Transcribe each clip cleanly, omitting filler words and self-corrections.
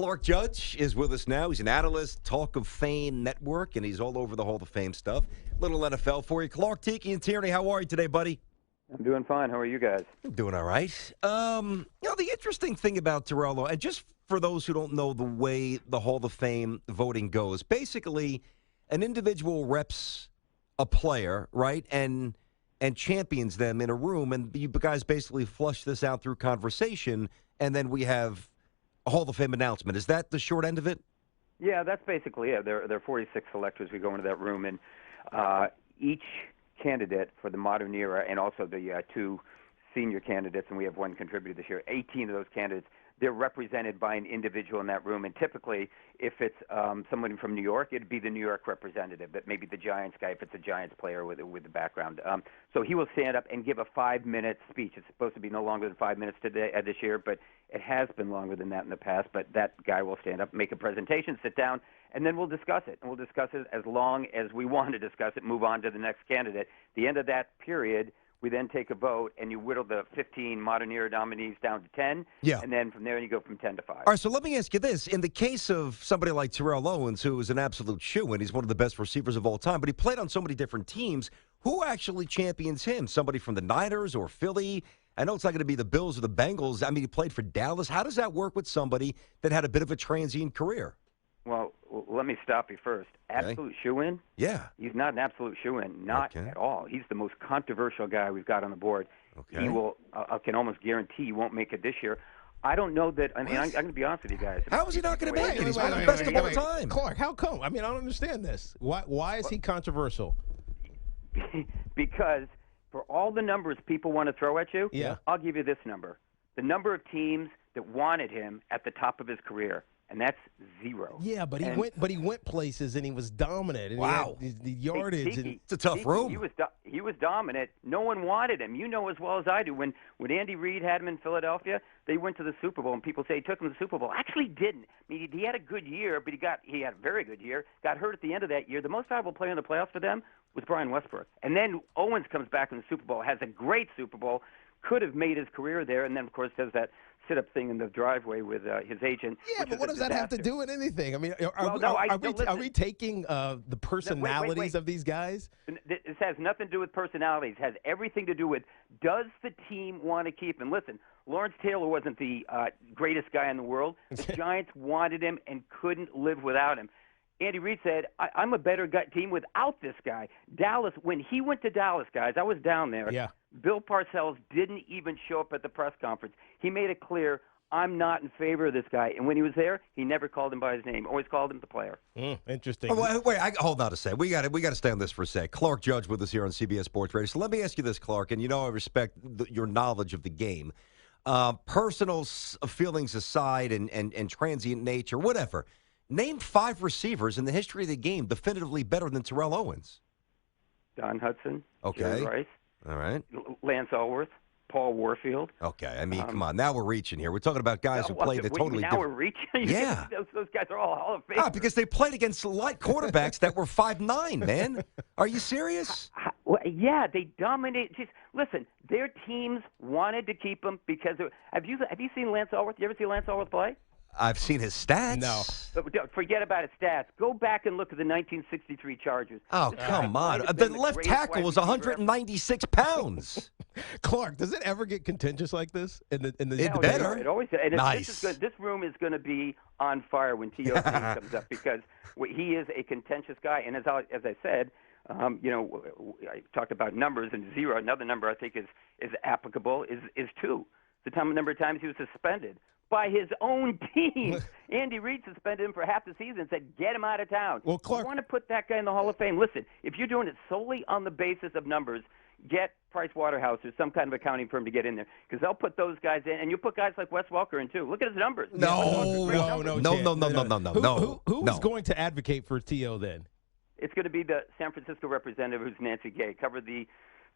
Clark Judge is with us now. He's an analyst, Talk of Fame Network, and he's all over the Hall of Fame stuff. Little NFL for you. Clark, Tiki and Tierney, how are you today, buddy? I'm doing fine. How are you guys? I'm doing all right. The interesting thing about Terrell, and just for those who don't know the way the Hall of Fame voting goes, basically an individual reps a player, right, and champions them in a room, and you guys basically flush this out through conversation, and then we have a Hall of Fame announcement. Is that the short end of it? Yeah, that's basically it. There are 46 selectors. We go into that room, and each candidate for the modern era, and also the two senior candidates, and we have one contributor this year, 18 of those candidates, they're represented by an individual in that room. And typically, if it's someone from New York, it'd be the New York representative, but maybe the Giants guy if it's a Giants player with the background. So he will stand up and give a 5-minute speech. It's supposed to be no longer than 5 minutes today this year, but it has been longer than that in the past. But that guy will stand up, make a presentation, sit down, and then we'll discuss it. And we'll discuss it as long as we want to discuss it, move on to the next candidate. At the end of that period, we then take a vote, and you whittle the 15 modern era nominees down to 10. Yeah. And then from there, you go from 10 to 5. All right, so let me ask you this. In the case of somebody like Terrell Owens, who is an absolute shoo-in, he's one of the best receivers of all time, but he played on so many different teams, who actually champions him? Somebody from the Niners or Philly? I know it's not going to be the Bills or the Bengals. I mean, he played for Dallas. How does that work with somebody that had a bit of a transient career? Well, let me stop you first. Absolute shoo-in? Yeah. He's not an absolute shoo-in, not at all. He's the most controversial guy we've got on the board. Okay. He will. I can almost guarantee he won't make it this year. I don't know that. I mean, I'm going to be honest with you guys. How is he not going to make it? He's one of the best of all time. Clark, how come? I mean, I don't understand this. Why is he controversial? Because for all the numbers people want to throw at you, yeah. I'll give you this number. The number of teams that wanted him at the top of his career. And that's 0. Yeah, but he went places and he was dominant. And wow, he had the yardage. It's a tough room. He was dominant. No one wanted him. You know as well as I do. When Andy Reid had him in Philadelphia, they went to the Super Bowl, and people say he took him to the Super Bowl. Actually, didn't. I mean, he had a good year, but he had a very good year. Got hurt at the end of that year. The most valuable player in the playoffs for them was Brian Westbrook. And then Owens comes back in the Super Bowl, has a great Super Bowl, could have made his career there, and then of course does that sit-up thing in the driveway with his agent. Yeah, but what does that have to do with anything? I mean, are we taking the personalities of these guys? This has nothing to do with personalities. It has everything to do with, does the team want to keep him? Listen, Lawrence Taylor wasn't the greatest guy in the world. The Giants wanted him and couldn't live without him. Andy Reid said, I'm a better team without this guy. Dallas, when he went to Dallas, guys, I was down there. Yeah. Bill Parcells didn't even show up at the press conference. He made it clear, I'm not in favor of this guy. And when he was there, he never called him by his name. Always called him the player. Interesting. Oh, wait, hold on a second. We got to stay on this for a sec. Clark Judge with us here on CBS Sports Radio. So let me ask you this, Clark, and you know I respect your knowledge of the game. Personal feelings aside and transient nature, whatever. Name 5 receivers in the history of the game definitively better than Terrell Owens. Don Hudson. Okay. Jerry Rice. All right. Lance Alworth. Paul Warfield. Okay. I mean, come on. Now we're reaching here. We're talking about guys who played at totally different. Now we're reaching? Yeah. Those guys are all Hall of Fame. Because they played against light quarterbacks that were 5'9", man. Are you serious? Well, yeah, they dominate. Just, listen, their teams wanted to keep him because have you seen Lance Alworth? You ever see Lance Alworth play? I've seen his stats. No. But forget about his stats. Go back and look at the 1963 Chargers. Oh, come on. The left tackle was 196 pounds. Clark, does it ever get contentious like this? It better. It always does. And nice. This room is going to be on fire when T.O. comes up because he is a contentious guy. And as I said, I talked about numbers and 0. Another number I think is applicable is 2. The number of times he was suspended by his own team. Andy Reid suspended him for half the season and said, get him out of town. Well, Clark, you want to put that guy in the Hall of Fame. Listen, if you're doing it solely on the basis of numbers, get Price Waterhouse or some kind of accounting firm to get in there because they'll put those guys in, and you put guys like Wes Welker in too. Look at his numbers. No. Who's going to advocate for T.O. then? It's going to be the San Francisco representative, who's Nancy Gay, covered the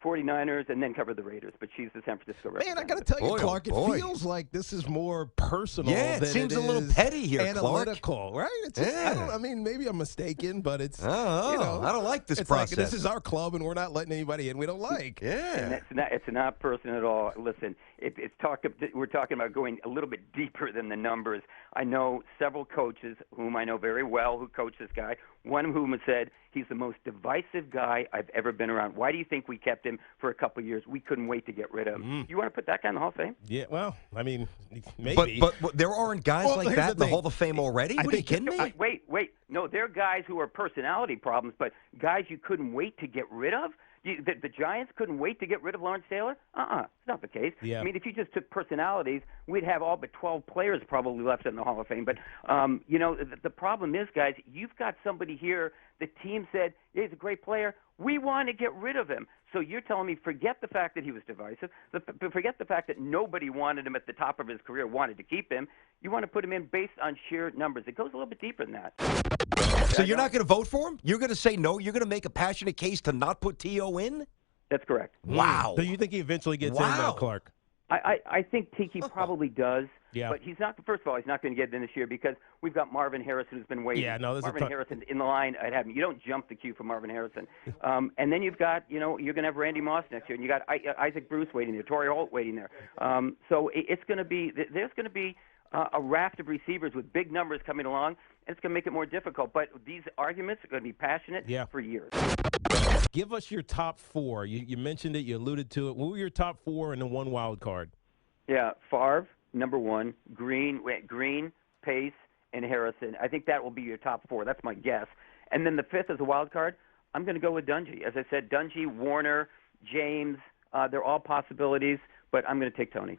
49ers and then covered the Raiders, but she's the San Francisco representative. Man, I got to tell you, Clark, it feels like this is more personal than it seems a little petty here, analytical, Clark. right? It's just, I mean, maybe I'm mistaken, but it's, I don't like this process. Like, this is our club, and we're not letting anybody in we don't like. Yeah. And it's not personal at all. Listen, we're talking about going a little bit deeper than the numbers. I know several coaches whom I know very well who coach this guy, one of whom has said he's the most divisive guy I've ever been around. Why do you think we kept him for a couple of years? We couldn't wait to get rid of him. You want to put that guy in the Hall of Fame? Yeah, well, I mean, maybe. But there aren't guys like that in the Hall of Fame already? What, are you kidding me? Wait. No, there are guys who are personality problems, but guys you couldn't wait to get rid of? The Giants couldn't wait to get rid of Lawrence Taylor? It's not the case. Yeah. I mean, if you just took personalities, we'd have all but 12 players probably left in the Hall of Fame. But, the problem is, guys, you've got somebody here, the team said, yeah, he's a great player. We want to get rid of him. So you're telling me forget the fact that he was divisive, forget the fact that nobody wanted him at the top of his career, wanted to keep him. You want to put him in based on sheer numbers. It goes a little bit deeper than that. So you're not going to vote for him? You're going to say no? You're going to make a passionate case to not put T.O. in? That's correct. Wow. So you think he eventually gets in now, Clark? I think Tiki probably does. Yeah. But he's not. First of all, he's not going to get in this year because we've got Marvin Harrison who's been waiting. Yeah, no, Marvin Harrison in the line. I'd have him. You don't jump the queue for Marvin Harrison. And then you've got, you're going to have Randy Moss next year, and you got Isaac Bruce waiting there, Torrey Holt waiting there. So it's going to be. There's going to be a raft of receivers with big numbers coming along, and it's going to make it more difficult. But these arguments are going to be passionate for years. Give us your top four. You mentioned it. You alluded to it. What were your top four and the one wild card? Yeah, Favre, number one, Green, Pace, and Harrison. I think that will be your top four. That's my guess. And then the fifth as a wild card, I'm going to go with Dungy. As I said, Dungy, Warner, James, they're all possibilities, but I'm going to take Tony.